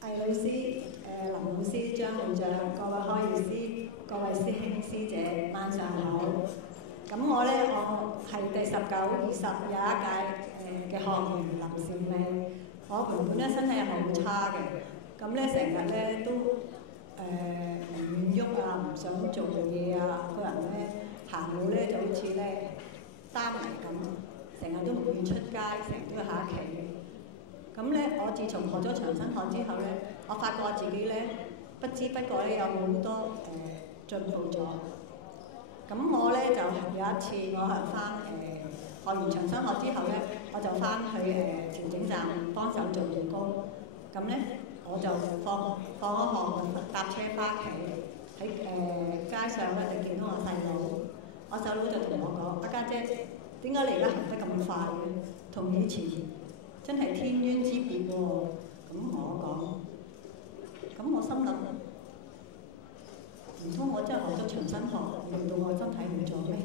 魏老師、林老師、張會長、各位開業師、各位師兄師姐，晚上好。咁我係第19、20、21屆嘅學員林兆美。我原本身體係好差嘅，咁成日都唔願喐啊，唔想做嘢啊，個人行路就好似單泥咁，成日都唔願出街，成日都要喺屋企。咁我自從學咗長生學之後我發覺我自己不知不覺有好多進步咗。咁我就有一次我係翻學完長生學之後我就翻去調整站幫手做義工。咁我就放咗學搭車翻屋企，喺街上就見到我細佬，我細佬就同我講：阿家姐，點解你而家行得咁快嘅？同以前真係天淵之別喎。咁我講，咁我心諗，唔通我真係學咗長生學，令到我身體唔咗咩？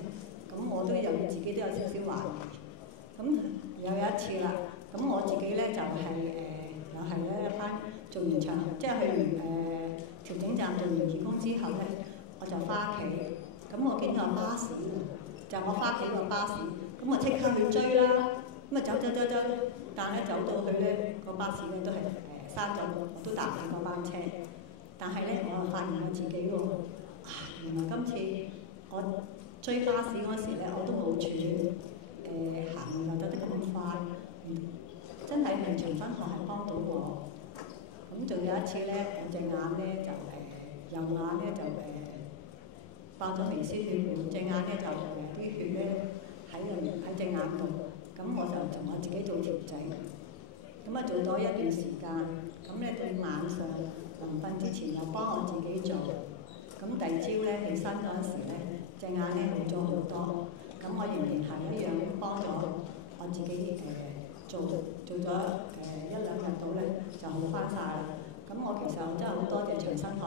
咁我都有自己都有少少懷疑。咁又有一次啦，咁我自己就係又係翻做完長，即係去完調整站做完義工之後我就翻屋企。咁我見到巴士，就我翻屋企個巴士，咁我即刻去追啦。咁走，但係走到去個巴士都係閂咗，我都搭唔到班車。但係我又發現我自己喎，原來今次我追巴士嗰時我都冇喘，行又走得咁快，真係長生學係幫到我。咁仲有一次我隻眼就右眼就爆咗微絲血管，隻眼就啲血喺隻眼度。咁我就同我自己做調整，咁做咗一段時間，咁到晚上臨瞓之前又幫我自己做，咁第二朝起身嗰陣時隻眼好咗好多，咁我仍然係一樣幫咗我自己做咗1、2日到就好翻晒啦。咁我其實真係好多謝長生學，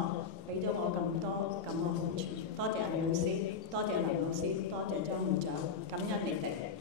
俾咗我咁多咁嘅好處，多謝魏老師，多謝林老師，多謝張會長，感恩你哋。